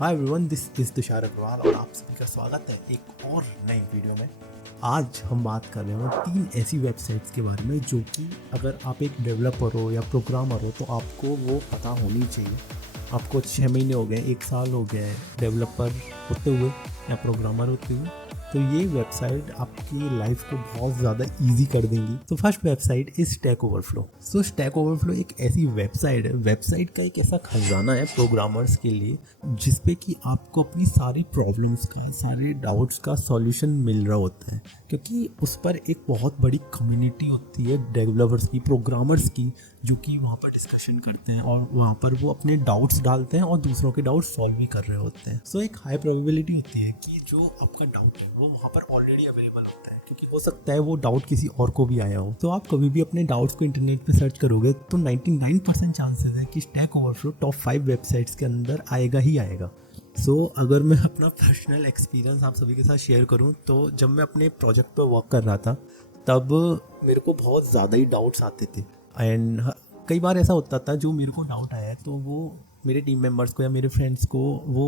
Hi everyone, this is Tushar Agrawal और आप सभी का स्वागत है एक और नई वीडियो में। आज हम बात कर रहे हैं 3 ऐसी वेबसाइट्स के बारे में जो कि अगर आप एक डेवलपर हो या प्रोग्रामर हो तो आपको वो पता होनी चाहिए। आपको 6 महीने हो गए, 1 साल हो गया है डेवलपर होते हुए या प्रोग्रामर होते हुए, तो ये वेबसाइट आपकी लाइफ को बहुत ज़्यादा इजी कर देंगी। तो first website is stack overflow. So stack overflow एक ऐसी वेबसाइट है, वेबसाइट का एक ऐसा खजाना है प्रोग्रामर्स के लिए जिसपे कि आपको अपनी सारी प्रॉब्लम्स का, सारे डाउट्स का सॉल्यूशन मिल रहा होता है, क्योंकि उस पर एक बहुत बड़ी कम्युनिटी होती है डेवलपर्स की, प्रोग्रामर्स की, जो कि वहाँ पर डिस्कशन करते हैं और वहाँ पर वो अपने डाउट्स डालते हैं और दूसरों के डाउट्स सॉल्व भी कर रहे होते हैं। सो एक हाई प्रोबेबिलिटी होती है कि जो आपका डाउट है वो वहाँ पर ऑलरेडी अवेलेबल होता है, क्योंकि हो सकता है वो डाउट किसी और को भी आया हो। तो आप कभी भी अपने डाउट्स को इंटरनेट पे सर्च करोगे तो 99% चांसेस है कि स्टैक ओवरफ्लो टॉप 5 वेबसाइट्स के अंदर आएगा ही आएगा। सो अगर मैं अपना पर्सनल एक्सपीरियंस आप सभी के साथ शेयर करूं तो जब मैं अपने प्रोजेक्ट पर वर्क कर रहा था तब मेरे को बहुत ज़्यादा ही डाउट्स आते थे एंड कई बार ऐसा होता था जो मेरे को डाउट आया है तो वो मेरे टीम मेंबर्स को या मेरे फ्रेंड्स को वो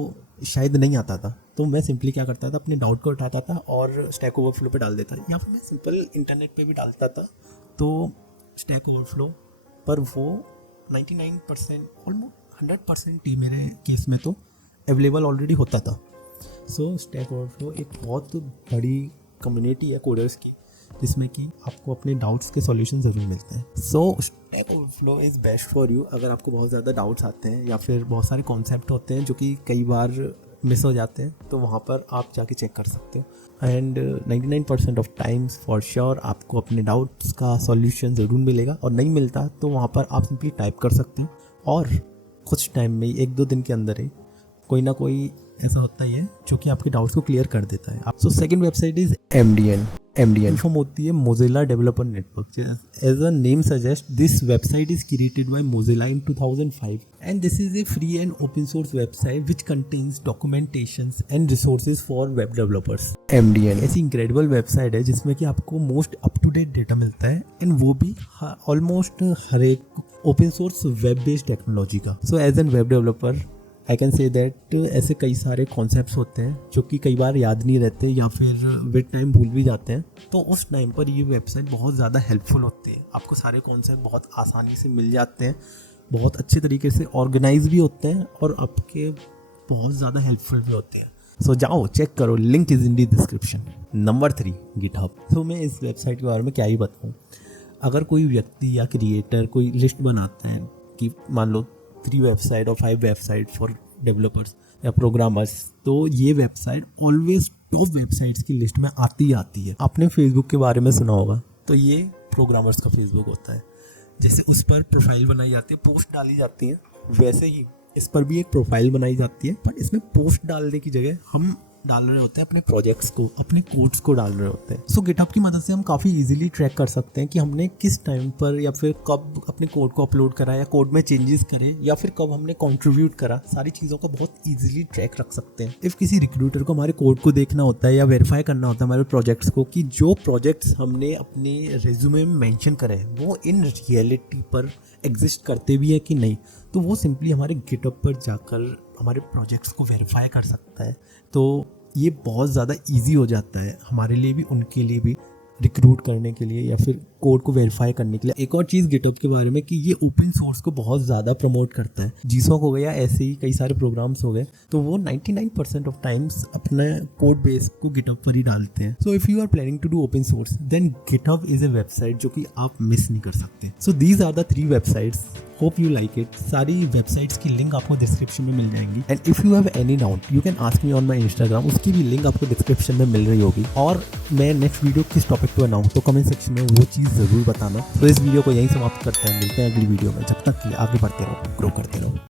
शायद नहीं आता था। तो मैं सिंपली क्या करता था, अपने डाउट को उठाता था और स्टैक ओवरफ्लो पे डाल देता या फिर मैं सिंपल इंटरनेट पे भी डालता था। तो स्टैक ओवरफ्लो पर वो 99% ऑलमोस्ट 100% ही मेरे केस में तो अवेलेबल ऑलरेडी होता था। सो स्टैक ओवरफ्लो एक बहुत बड़ी कम्युनिटी है कोडर्स की जिसमें कि आपको अपने डाउट्स के सॉल्यूशन ज़रूर मिलते हैं। सो stack overflow is best for you अगर आपको बहुत ज़्यादा डाउट्स आते हैं या फिर बहुत सारे कॉन्सेप्ट होते हैं जो कि कई बार मिस हो जाते हैं, तो वहाँ पर आप जाके चेक कर सकते हो and 99% of times for sure आपको अपने डाउट्स का सॉल्यूशन ज़रूर मिलेगा, और नहीं मिलता तो वहाँ पर आप सिंपली टाइप कर सकते हो और कुछ टाइम में 1-2 दिन के अंदर ही कोई ना कोई ऐसा होता ही है जो कि आपके डाउट्स को क्लियर कर देता है। So second website is MDN from होती है Mozilla developer network. As a name suggest, this website is created by Mozilla in 2005 and this is a free and open source website which contains documentations and resources for web developers. MDN ऐसी incredible website है जिसमें कि आपको most up to date data मिलता है and वो भी almost हर एक open source web based technology का। So as an web developer I can say that ऐसे कई सारे कॉन्सेप्ट्स होते हैं जो कि कई बार याद नहीं रहते या फिर विद टाइम भूल भी जाते हैं, तो उस टाइम पर ये वेबसाइट बहुत ज़्यादा हेल्पफुल होती है। आपको सारे कॉन्सेप्ट बहुत आसानी से मिल जाते हैं, बहुत अच्छे तरीके से ऑर्गेनाइज भी होते हैं और आपके बहुत ज़्यादा हेल्पफुल भी होते हैं। सो जाओ चेक करो, link is in the description. Number 3 GitHub. तो मैं इस वेबसाइट के बारे में क्या ही बताऊँ। अगर कोई व्यक्ति या क्रिएटर कोई लिस्ट बनाता है कि मान लो 3 वेबसाइट और 5 वेबसाइट फॉर डेवलपर्स या प्रोग्रामर्स, तो ये वेबसाइट ऑलवेज टॉप वेबसाइट्स की लिस्ट में आती है। आपने फेसबुक के बारे में सुना होगा, तो ये प्रोग्रामर्स का फेसबुक होता है। जैसे उस पर प्रोफाइल बनाई जाती है, पोस्ट डाली जाती है, वैसे ही इस पर भी एक प्रोफाइल बनाई जाती है, बट इसमें पोस्ट डालने की जगह हम डाल रहे होते हैं अपने प्रोजेक्ट्स को, अपने कोड्स को डाल रहे होते हैं। सो गिटहब की मदद से हम काफ़ी इजीली ट्रैक कर सकते हैं कि हमने किस टाइम पर या फिर कब अपने कोड को अपलोड करा या कोड में चेंजेस करें या फिर कब हमने कंट्रीब्यूट करा। सारी चीज़ों का बहुत इजीली ट्रैक रख सकते हैं। इफ़ किसी रिक्रूटर को हमारे कोड को देखना होता है या वेरीफाई करना होता है हमारे प्रोजेक्ट्स को कि जो प्रोजेक्ट्स हमने अपने रेज्यूमे में मेंशन करे हैं वो इन रियलिटी पर एग्जिस्ट करते भी है कि नहीं, तो वो सिंपली हमारे गिटहब पर जाकर हमारे प्रोजेक्ट्स को वेरीफाई कर सकता है। तो ये बहुत ज़्यादा इजी हो जाता है हमारे लिए भी, उनके लिए भी, रिक्रूट करने के लिए या फिर कोड को वेरीफाई करने के लिए। एक और चीज़ गिटहब के बारे में कि ये ओपन सोर्स को बहुत ज़्यादा प्रमोट करता है। जीसॉक हो गया, ऐसे ही कई सारे प्रोग्राम्स हो गए, तो वो 99% ऑफ टाइम्स अपना कोड बेस को गिटहब पर ही डालते हैं। So if you are planning to do open source then GitHub is a website जो कि आप मिस नहीं कर सकते। So these are the 3 websites, hope you like it. सारी वेबसाइट्स की लिंक आपको डिस्क्रिप्शन में मिल जाएंगी and if you have any doubt you can ask me on my Instagram, उसकी भी लिंक आपको डिस्क्रिप्शन में मिल रही होगी। और मैं नेक्स्ट वीडियो किस टॉपिक पे बनाऊँ तो कमेंट सेक्शन में वो चीज़ ज़रूर बताना। तो इस वीडियो को यहीं समाप्त करते हैं, मिलते हैं अगली वीडियो में। जब तक के लिए आगे बढ़ते रहो, ग्रो करते रहो।